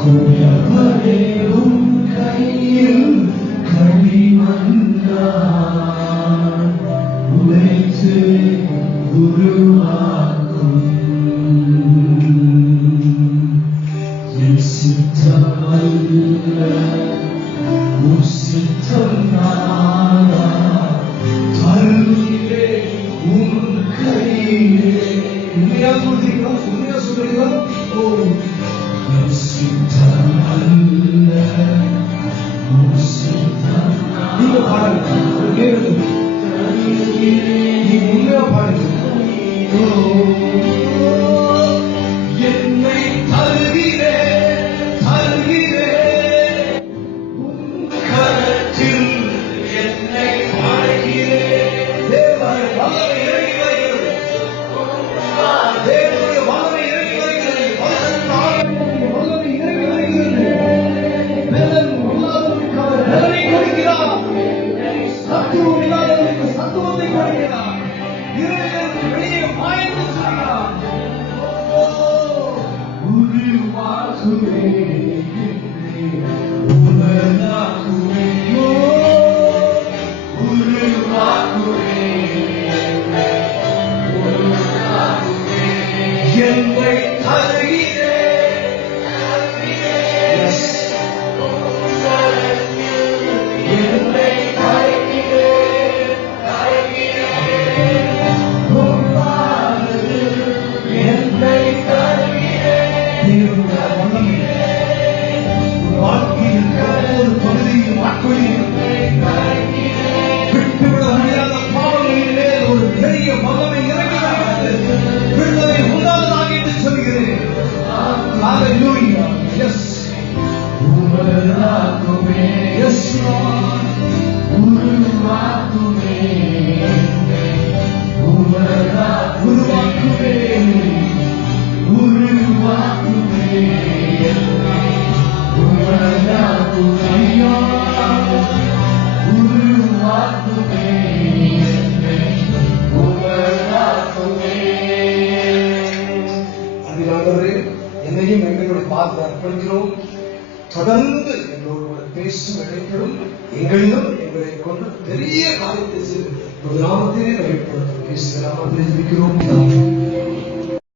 குயவனே உன் கையில் களிமண்ணாய் உழைத்து உருவாக்கும் என் சித்தமல்ல உன் சித்தம் நானா தருகிறேன் உன் கையிலே. உண்மையா சொல்றீங்களா? உண்மையா சொல்றீங்களா? ஓ என் சித்தமல்ல உன் சித்தம் நீங்க பாருங்க. நீங்க உண்மையா பாருங்க. என்னை தருகிறேன் தருகிறேன் உன் கரத்தில் என்னை பாடுகிறேன். தேவனுடைய வல்லமை இறங்கி வருகிறது. தேவனுடைய வல்லமை இறங்கி வருகிறது. வல்லமை இறங்கி வருகிறது. தேவன் உள்ளாதவனுக்காக பலனை கொடுக்கிறார். சத்துவம் இல்லாதவனுக்கு சத்துவத்தை கொடுக்கிறார். இருளிலிருந்து வெளியே பாய்ந்து சொல்கிறார். உருவாக்குவே உருவாக்குவே உருவாக்குவே உருவாக்குவே என்னை தருகிறேன். என்னை தருகிறேன் என்னை தருகிறேன். தேவனுடைய வல்லமை வாழ்க்கையின் ஒவ்வொரு பகுதியும் ஆட்கொள்ளும். விட்டுவிட முடியாத பாவங்களிலே ஒரு பெரிய வல்லமை இறங்கி வருகிறது. விடுதலை உண்டாவதாக என்று சொல்கிறேன். ஹல்லேலூயா. எஸ் உருவாக்குவே. எஸ் லார்ட் உருவாக்குவே உருவாக்குவே உருவாக்குவே உருவாக்குவே உருவாக்குவே உருவாக்குவே. அதிகாரே என்னையும் எங்களுடைய பார்த்து அர்ப்பணிக்கிறோம். தொடர்ந்து எங்களோடு கூட பேசும் இடைப்படும் எங்களிலும் எங்களை கொண்டு பெரிய காரியத்தை செய்து நாமத்திலே வெளிப்படுத்தும். பேசுகிற நாமத்திலே இருக்கிறோம்.